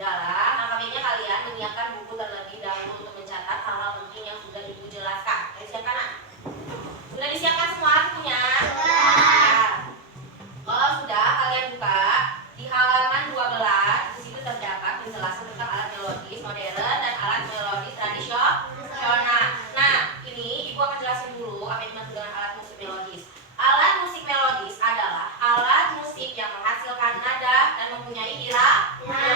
dalam, langkah B-nya kalian menyiapkan buku terlebih dahulu untuk mencatat hal-hal penting yang sudah Ibu jelaskan. Siapkan kanan. Sudah disiapkan semua bukunya? Sudah. Kalau sudah, kalian buka di halaman 12. Di situ terdapat penjelasan tentang alat melodis modern dan alat melodis tradisional. Nah, ini Ibu akan jelasin dulu apa yang dimaksud dengan alat musik melodis. Alat musik melodis adalah alat musik yang menghasilkan nada dan mempunyai irama.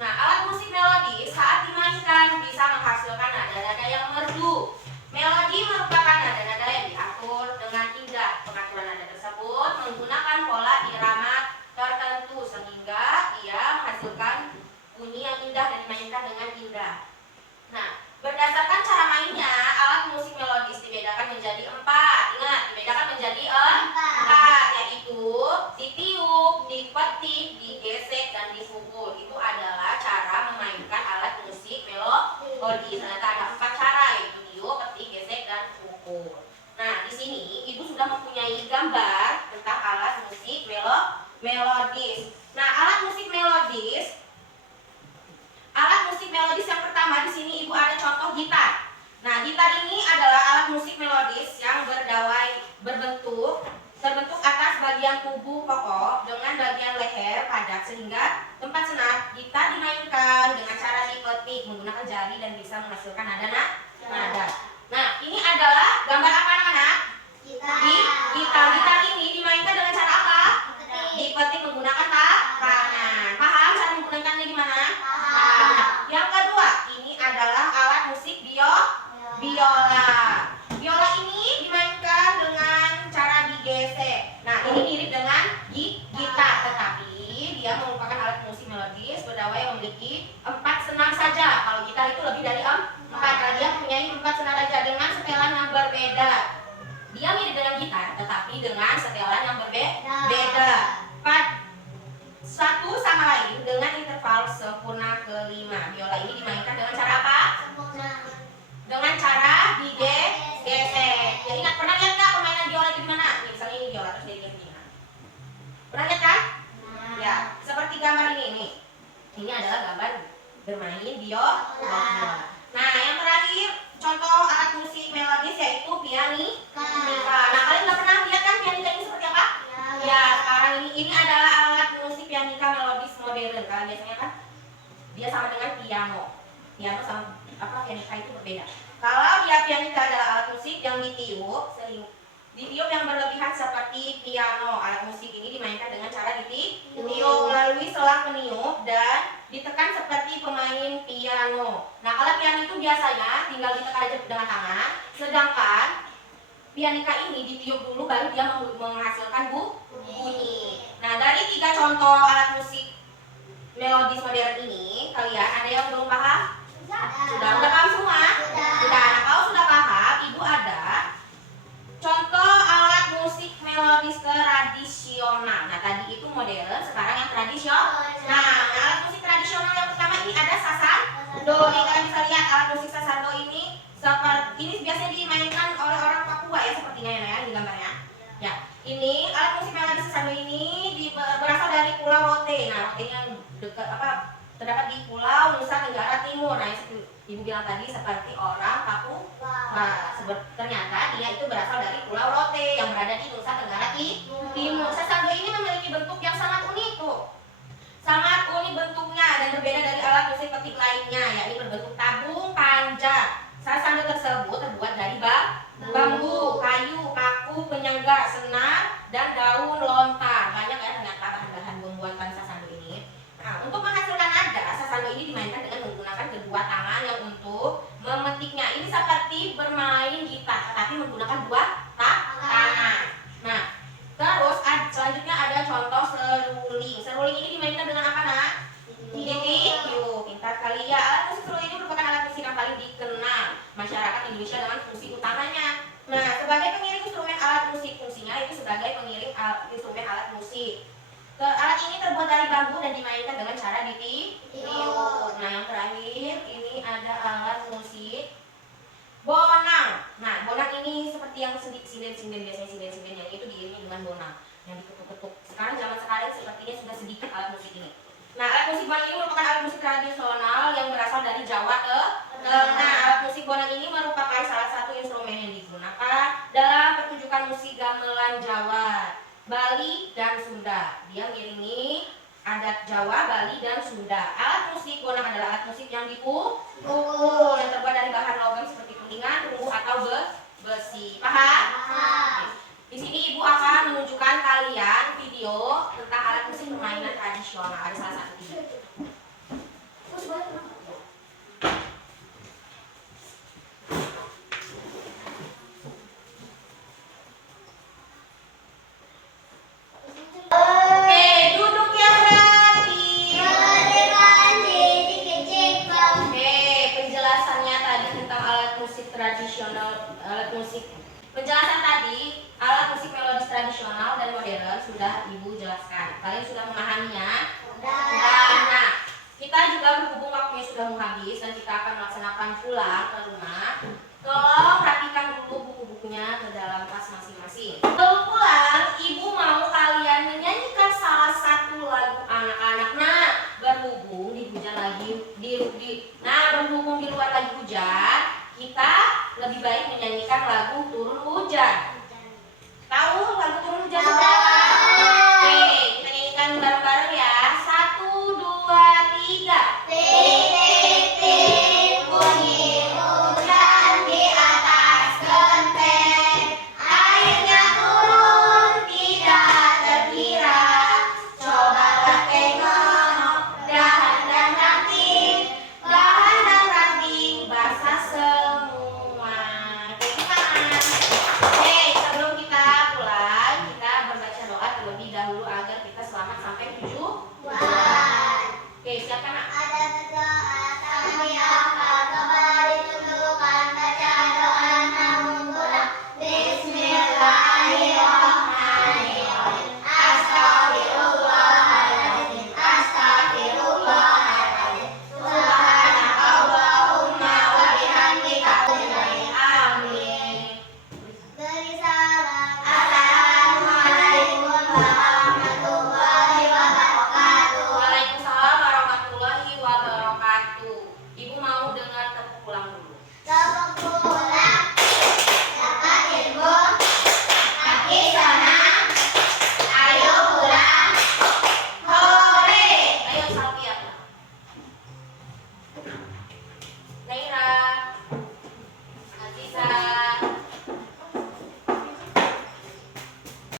Nah, alat musik melodis saat dimainkan bisa menghasilkan nada-nada yang merdu. Melodi merupakan nada-nada yang diatur dengan indah. Pengaturan nada tersebut menggunakan pola irama tertentu sehingga ia menghasilkan bunyi yang indah dan dimainkan dengan indah. Nah, berdasarkan cara mainnya, alat musik melodis dibedakan menjadi 4. Ingat, dibedakan menjadi 4, yaitu ditiup, dipetik, digesek, dan dipukul. Itu adalah cara memainkan alat musik melodis. Ternyata ada 4 cara, yaitu tiup, petik, gesek, dan pukul. Nah, di sini Ibu sudah mempunyai gambar tentang alat musik melodis. Nah, alat musik melodis yang pertama di sini Ibu ada contoh gitar. Nah, gitar ini adalah alat musik melodis yang terbentuk atas bagian tubuh pokok dengan bagian leher padat sehingga tempat senat gitar dimainkan dengan cara dipetik menggunakan jari dan bisa menghasilkan nada. Nah, ini adalah gambar apa anak-anak? Gitar. Gitar ini dimainkan dengan cara apa? Dipetik menggunakan tangan. Paham cara menggunakannya gimana? Yang kedua, ini adalah alat musik biola. Biola ini dimainkan dengan cara digesek. Nah, ini mirip dengan gitar, tetapi dia merupakan alat musik melodis berdawai yang memiliki 4 senar saja. Kalau gitar itu lebih dari 4, karena dia mempunyai 4 senar saja dengan setelan yang berbeda. Dia mirip dengan gitar, tetapi dengan setelan yang berbeda. Satu sama lain dengan interval sempurna kelima. Biola ini dimainkan dengan cara apa? Dengan cara digesek. Ya ingat, pernah lihat nggak permainan biola itu gimana? Nih, misalnya ini biola terus digesek gimana? Pernah lihat kan? Ya, seperti gambar ini nih. Ini adalah gambar bermain biola. Nah, yang terakhir contoh alat musik melodis yaitu pianika. Nah, kalian nggak pernah lihat kan pianika ini seperti apa? Ya, sekarang ini adalah alat musik pianika melodis modern. Kalian biasanya kan dia sama dengan piano. Piano sama pianika itu berbeda. Kalau dia pianika adalah alat musik yang ditiup yang berlebihan seperti piano. Alat musik ini dimainkan dengan cara ditiup melalui selang peniup dan ditekan seperti pemain piano. Nah, kalau piano itu biasanya tinggal ditekan aja dengan tangan, sedangkan pianika ini ditiup dulu baru dia menghasilkan bunyi. Nah, dari 3 contoh alat musik melodis modern ini, kalian ada yang belum paham? Sudah paham semua? Sudah. Nah, kalau sudah paham, Ibu ada contoh alat musik melodis tradisional. Nah, tadi itu modern, sekarang yang tradisional. Nah, alat musik tradisional yang pertama ini ada sasando. Nih, kalian bisa lihat alat musik sasando ini seperti biasanya dimainkan oleh orang Papua ya, sepertinya ya di gambarnya. Ya, ini alat musik melodis sasando ini berasal dari Pulau Rote. Nah, Rote yang terdapat di Pulau Nusa Tenggara Timur. Nah, Ibu bilang tadi seperti orang Papua. Nah, ternyata dia itu berasal dari Pulau Rote yang berada di Nusa Tenggara Timur. Sasando ini memiliki bentuk yang sangat unik tuh. Sangat unik bentuknya dan berbeda dari alat musik petik lainnya, yakni berbentuk tabung panjang. Sasando tersebut terbuat dari bambu, kayu, paku, penyangga, senar, dan daun lontar. Banyak ya ternyata bahan-bahan pembuatan sasando ini. Nah, untuk menghasilkan nada, sasando ini dimainkan dengan menggunakan kedua tangan yang untuk memetiknya. Ini seperti bermain gitar, tetapi menggunakan 2 tangan. Nah, terus selanjutnya ada contoh seruling. Seruling ini dimainkan dengan apa, nak? Ditiup. Pintar kali ya. Alat musik seruling ini merupakan alat musik yang paling dikenal masyarakat Indonesia dengan fungsi utamanya. Nah, sebagai pengiring instrumen alat musik, fungsinya itu sebagai pengiring instrumen alat musik. Alat ini terbuat dari bambu dan dimainkan dengan cara ditiup. Nah, yang terakhir ini ada alat musik bonang. Nah, bonang ini seperti yang sinden biasanya sinden yang itu diiringi dengan bonang yang diketuk-ketuk. Sekarang zaman sekarang sepertinya sudah sedikit alat musik ini. Nah, alat musik bonang ini merupakan Nah, alat musik bonang ini merupakan salah satu instrumen yang digunakan dalam pertunjukan musik gamelan Jawa, Bali, dan Sunda. Dia mengiringi adat Jawa, Bali, dan Sunda. Alat musik bonang adalah alat musik yang dipukul, yang terbuat dari bahan logam seperti kuningan, perunggu, atau besi. Paham? Di sini ibu akan menunjukkan kalian video tentang alat musik permainan tradisional. Ada salah satu video. Oke, duduk yang rapi. Oke, penjelasannya tadi tentang alat musik tradisional, penjelasan tadi alat musik melodis tradisional dan modern sudah ibu jelaskan. Kalian sudah memahaminya? Sudah. Nah, kita juga berhubung waktunya sudah mau habis dan kita akan melaksanakan pulang ke rumah. Tolong perhatikan dulu buku-bukunya ke dalam tas masing-masing. Sebelum pulang, ibu mau kalian menyanyikan salah satu lagu anak-anak. Nah, berhubung di hujan lagi berhubung di luar lagi hujan, kita lebih baik menyanyikan lagu Turun Hujan. Tahu lagu Turun Hujan?